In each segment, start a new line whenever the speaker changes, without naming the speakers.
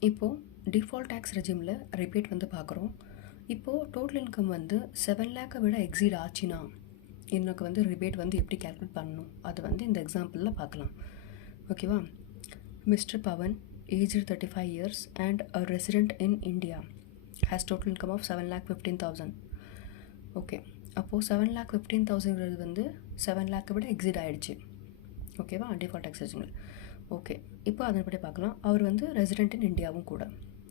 இப்போது default tax ரெஜிமில் repeat வந்து பார்க்குறோம். இப்போது டோட்டல் இன்கம் வந்து செவன் லேக்கை விட எக்ஸீட் ஆச்சுன்னா எனக்கு வந்து ரிபேட் வந்து எப்படி கேல்குலேட் பண்ணணும்? அது வந்து இந்த எக்ஸாம்பிளில் பார்க்கலாம். ஓகேவா mister Pavan age thirty five years and a resident in India has total income of seven lakh fifteen thousand okay அப்போது செவன் லேக் ஃபிஃப்டீன் தௌசண்ட்ங்கிறது வந்து செவன் லேக்கை விட எக்ஸிட் ஆகிடுச்சு ஓகேவா டிஃபால்ட் டேக்ஸ் ஓகே இப்போ அதன்படி பார்க்கலாம். அவர் வந்து ரெசிடென்ட் இன் இந்தியாவும் கூட.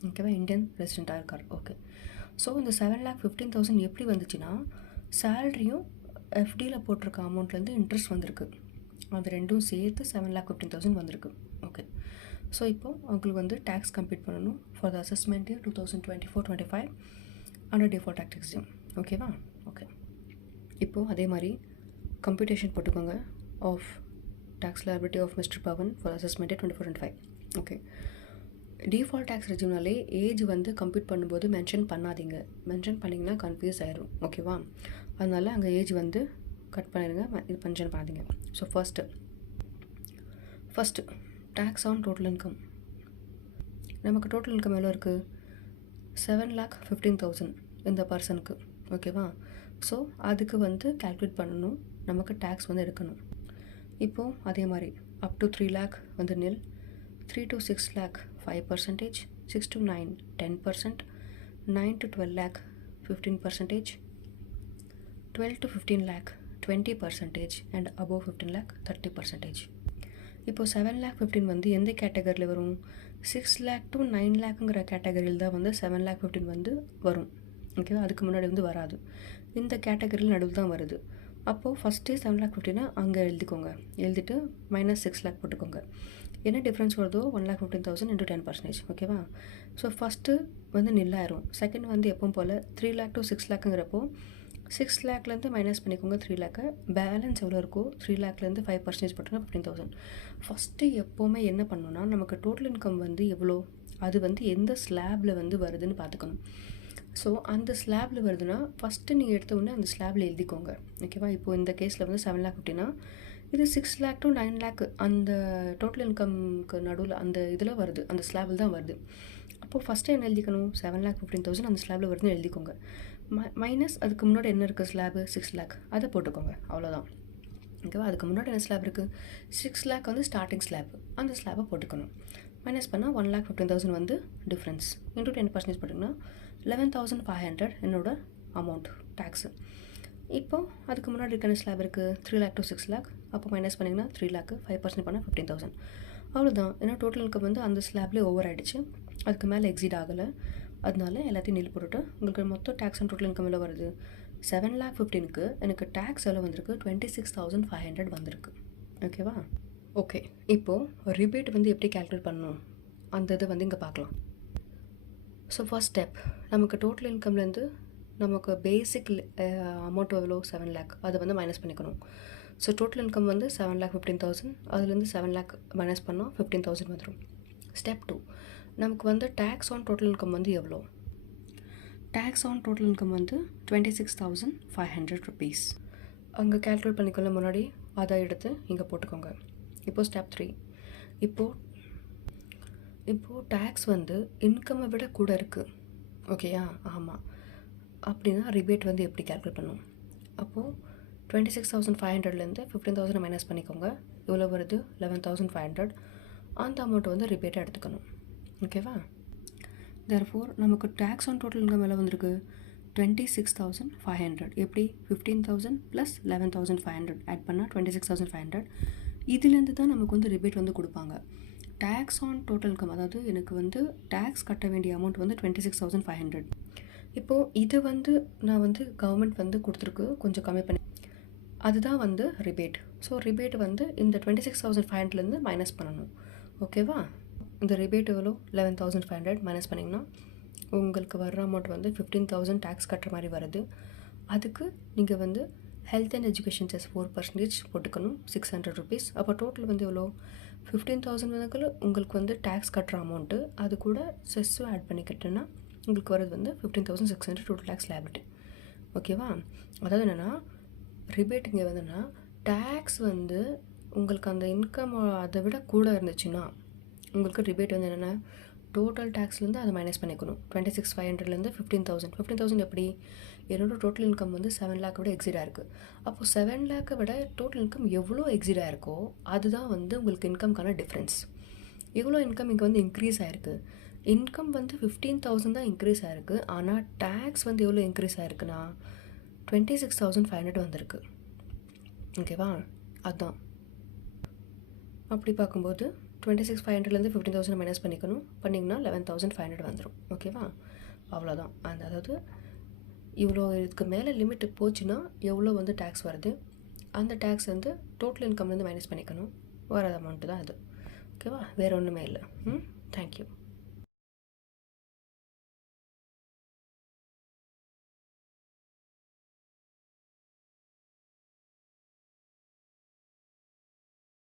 ஓகேவா இந்தியன் ரெசிடெண்ட்டாக இருக்கார். ஓகே ஸோ இந்த செவன் லேக் ஃபிஃப்டீன் தௌசண்ட் எப்படி வந்துச்சுன்னா சேலரியும் எஃப்டியில் போட்டிருக்க அமௌண்ட்லேருந்து இன்ட்ரெஸ்ட் வந்திருக்கு. அது ரெண்டும் சேர்த்து செவன் லேக் ஃபிஃப்டீன் தௌசண்ட் வந்திருக்கு. ஓகே ஸோ இப்போது அவங்களுக்கு வந்து டேக்ஸ் கம்ப்ளீட் பண்ணணும் for the assessment two thousand twenty four twenty five under default tax regime ஓகேவா ஓகே இப்போது அதே மாதிரி கம்ப்யூட்டேஷன் போட்டுக்கோங்க. Of tax liability of Mr. Pavan for assessment twenty four five okay default tax ரெஜிம்னாலே age வந்து compute பண்ணும்போது mention பண்ணாதீங்க. Mention பண்ணிங்கன்னா confuse ஆயிரும். ஓகேவா அதனால் அங்கே ஏஜ் வந்து கட் பண்ணிடுங்க இது மென்ஷன் பண்ணாதீங்க. So first first tax on total income நமக்கு டோட்டல் இன்கம் எவ்வளோ இருக்குது செவன் லேக் ஃபிஃப்டீன் தௌசண்ட் இந்த பர்சனுக்கு ஓகேவா ஸோ அதுக்கு வந்து கால்குலேட் பண்ணணும். நமக்கு டேக்ஸ் வந்து எடுக்கணும். இப்போது அதே மாதிரி அப் டு த்ரீ லேக் வந்து nil. Three to six lakh five percentage six to nine ten percent nine to twelve lakh fifteen percentage twelve to fifteen lakh twenty percentage and above fifteen lakh thirty percentage இப்போது seven lakh fifteen வந்து எந்த கேட்டகரியில் வரும்? Six lakh to nine லேக்குங்கிற கேட்டகரியில் தான் வந்து seven lakh fifteen வந்து வரும். ஓகேவா அதுக்கு முன்னாடி வந்து வராது. இந்த கேட்டகரியில் நடுவில் தான் வருது. அப்போது ஃபஸ்ட்டே செவன் லேக் ஃபிஃப்டினா அங்கே எழுதிக்கோங்க. எழுதிட்டு மைனஸ் சிக்ஸ் லேக் போட்டுக்கோங்க. என்ன டிஃப்ரென்ஸ் வருதோ one lakh fifteen thousand into ten percentage ஓகேவா ஸோ ஃபஸ்ட்டு வந்து நில்லாயிரும். செகண்ட் வந்து எப்பவும் போல் த்ரீ லேக் டு சிக்ஸ் லேக்குங்கிறப்போ சிக்ஸ் லேக்லேருந்து மைனஸ் பண்ணிக்கோங்க த்ரீ லேக்கை பேலன்ஸ் எவ்வளோ இருக்கோ த்ரீ லேக்லேருந்து ஃபைவ் பர்சன்டேஜ் போட்டுங்க ஃபிஃப்டீன் தௌசண்ட் ஃபஸ்ட்டு எப்போவுமே என்ன பண்ணணும்னா நமக்கு டோட்டல் இன்கம் வந்து எவ்வளோ? அது வந்து எந்த ஸ்லாபில் வந்து வருதுன்னு பார்த்துக்கணும். ஸோ அந்த ஸ்லாபில் வருதுன்னா ஃபஸ்ட்டு நீங்கள் எடுத்த உடனே அந்த ஸ்லாபில் எழுதிக்கோங்க. ஓகேவா இப்போ இந்த கேஸில் வந்து செவன் லேக் அப்படின்னா இது six lakh to nine lakh அந்த டோட்டல் இன்கம்க்கு நடுவில் அந்த இதில் வருது. அந்த ஸ்லாபில் தான் வருது. அப்போது ஃபஸ்ட்டு என்ன எழுதிக்கணும்? செவன் லேக் ஃபிஃப்டீன் தௌசண்ட் அந்த ஸ்லாபில் வருதுன்னு எழுதிக்கோங்க. ம மைனஸ் அதுக்கு முன்னாடி என்ன இருக்குது ஸ்லாபு சிக்ஸ் லேக் அதை போட்டுக்கோங்க. அவ்வளோதான் ஓகேவா அதுக்கு முன்னாடி என்ன ஸ்லாப் இருக்குது சிக்ஸ் லேக் வந்து ஸ்டார்டிங் ஸ்லாப் அந்த ஸ்லாபை போட்டுக்கணும். மைனஸ் பண்ணால் ஒன் லேக் ஃபிஃப்டீன் தௌசண்ட் வந்து டிஃப்ரென்ஸ் இன்டூ டென் பர்சன்டேஜ் போட்டிங்கன்னா லெவன் தௌசண்ட் ஃபைவ் ஹண்ட்ரட் என்னோட அமௌண்ட் டேக்ஸு இப்போ அதுக்கு முன்னாடி இருக்கிற ஸ்லாப் இருக்குது three lakh to six lakh அப்போ மைனஸ் பண்ணிங்கன்னா த்ரீ லேக்கு ஃபைவ் பர்சன்ட் பண்ணால் ஃபிஃப்டீன் தௌசண்ட் அவ்வளோதான் ஏன்னா டோட்டல் இன்கம் வந்து அந்த ஸ்லாப்லேயே ஓவர் ஆகிடுச்சு அதுக்கு மேலே எக்ஸிட் ஆகலை. அதனால எல்லாத்தையும் நில் போட்டுட்டு உங்களுக்கு மொத்தம் டேக்ஸ் அண்ட் டோட்டல் இன்கம் எவ்வளோ வருது? செவன் லேக் ஃபிஃப்டீனுக்கு எனக்கு டேக்ஸ் எவ்வளோ வந்திருக்கு? Twenty six thousand five hundred வந்திருக்கு. ஓகேவா ஓகே இப்போது ரிபேட் வந்து எப்படி கால்குலேட் பண்ணணும்? அந்த இதை வந்து இங்கே பார்க்கலாம். ஸோ ஃபர்ஸ்ட் ஸ்டெப் நமக்கு டோட்டல் இன்கம்லேருந்து நமக்கு பேசிக் அமௌண்ட் எவ்வளோ? செவன் லேக் அதை வந்து மைனஸ் பண்ணிக்கணும். ஸோ டோட்டல் இன்கம் வந்து செவன் லேக் ஃபிஃப்டீன் தௌசண்ட் அதுலேருந்து செவன் லேக் மைனஸ் பண்ணால் ஃபிஃப்டீன் தௌசண்ட் வந்துடும் ஸ்டெப் டூ நமக்கு வந்து டேக்ஸ் ஆன் டோட்டல் இன்கம் வந்து எவ்வளோ? டேக்ஸ் ஆன் டோட்டல் இன்கம் வந்து twenty six thousand five hundred rupees அங்கே கேல்குலேட் பண்ணிக்கொள்ள முன்னாடி. அதை எடுத்து இங்கே போட்டுக்கோங்க. இப்போது ஸ்டெப் த்ரீ இப்போது இப்போது டேக்ஸ் வந்து இன்கம்மை விட கூட இருக்குது ஓகேயா ஆமாம் அப்படின்னா ரிபேட் வந்து எப்படி கால்குலேட் பண்ணும்? அப்போது டுவெண்ட்டி சிக்ஸ் தௌசண்ட் ஃபைவ் ஹண்ட்ரட்லேருந்து ஃபிஃப்டீன் தௌசண்ட் மைனஸ் பண்ணிக்கோங்க. இவ்வளோ வருது? லெவன் தௌசண்ட் ஃபைவ் ஹண்ட்ரட் அந்த அமௌண்ட் வந்து ரிபேட்டாக எடுத்துக்கணும். ஓகேவா தேர்ஃபோர் நமக்கு டேக்ஸ் ஆன் டோட்டல் இன்கம் மேலே வந்திருக்கு? Twenty six thousand five hundred எப்படி? Fifteen thousand plus eleven thousand five hundred add பண்ணால் twenty six thousand five hundred இதுலேருந்து தான் நமக்கு வந்து ரிபேட் வந்து கொடுப்பாங்க. டேக்ஸ் ஆன் டோட்டல் இன்கம் அதாவது எனக்கு வந்து டேக்ஸ் கட்ட வேண்டிய அமௌண்ட் வந்து twenty six thousand five hundred இப்போது இது வந்து நான் வந்து கவர்மெண்ட் வந்து கொடுத்துருக்கு கொஞ்சம் கம்மி பண்ணி. அதுதான் வந்து ரிபேட் ஸோ ரிபேட் வந்து இந்த டுவெண்ட்டி சிக்ஸ் தௌசண்ட் ஃபைவ் ஹண்ட்ரட்லேருந்து மைனஸ் பண்ணணும். ஓகேவா இந்த ரிபேட் எவ்வளோ? Eleven thousand five hundred minus பண்ணிங்கன்னா உங்களுக்கு வர்ற அமௌண்ட் வந்து ஃபிஃப்டீன் தௌசண்ட் டேக்ஸ் கட்டுற மாதிரி வருது. அதுக்கு நீங்கள் வந்து health and education cess four percentage போட்டுக்கணும் சிக்ஸ் ஹண்ட்ரட் ருபீஸ் அப்போ டோட்டல் வந்து எவ்வளோ? ஃபிஃப்டீன் தௌசண்ட் வந்து உங்களுக்கு வந்து டேக்ஸ் கட்டுற அமௌண்ட்டு அது கூட செஸ்ஸும் ஆட் பண்ணி உங்களுக்கு வரது வந்து fifteen thousand six hundred total tax liability ஓகேவா அதாவது என்னென்னா ரிபேட் இங்கே வந்துன்னா டேக்ஸ் வந்து உங்களுக்கு அந்த இன்கம் அதை விட கூட இருந்துச்சுன்னா உங்களுக்கு ரிபேட் வந்து என்னென்னா? டோட்டல் டேக்ஸ்லேருந்து அதை மைனஸ் பண்ணிக்கணும். டுவெண்ட்டி சிக்ஸ் ஃபைவ் ஹண்ட்ரட்லேருந்து ஃபிஃப்டீன் தௌசண்ட் ஃபிஃப்டீன் தௌசண்ட் எப்படி? என்னோட டோட்டல் இன்கம் வந்து செவன் லேக் விட எக்ஸிடாக இருக்குது அப்போது செவன் லேக்கை விட டோட்டல் இன்கம் எவ்வளோ எக்ஸிடாக இருக்கோ அதுதான் வந்து உங்களுக்கு இன்கம்க்கான டிஃப்ரென்ஸ் எவ்வளோ இன்கம் இங்கே வந்து இன்க்ரீஸ் ஆகிருக்கு இன்கம் வந்து ஃபிஃப்டீன் தௌசண்ட் தான் இன்க்ரீஸ் ஆகிருக்கு ஆனால் டேக்ஸ் வந்து எவ்வளோ increase ஆகிருக்குன்னா twenty six thousand five hundred வந்திருக்கு ஓகேவா அதுதான் அப்படி பார்க்கும்போது டுவெண்ட்டி சிக்ஸ் ஃபைவ் ஹண்ட்ரட்லேருந்து ஃபிஃப்டின் தௌசண்ட் மைனஸ் பண்ணிக்கணும். பண்ணிங்கன்னா லெவன் தௌசண்ட் ஃபைவ் ஹண்ட்ரட் வந்துடும் ஓகேவா அவ்வளோதான் அந்த அதாவது இவ்வளோ இதுக்கு மேலே லிமிட்டு போச்சுன்னா எவ்வளோ வந்து டேக்ஸ் வருது? அந்த டேக்ஸ் வந்து டோட்டல் இன்கம்லேருந்து மைனஸ் பண்ணிக்கணும். வர அமௌண்ட்டு தான் அது. ஓகேவா வேறு ஒன்றுமே இல்லை. ம்?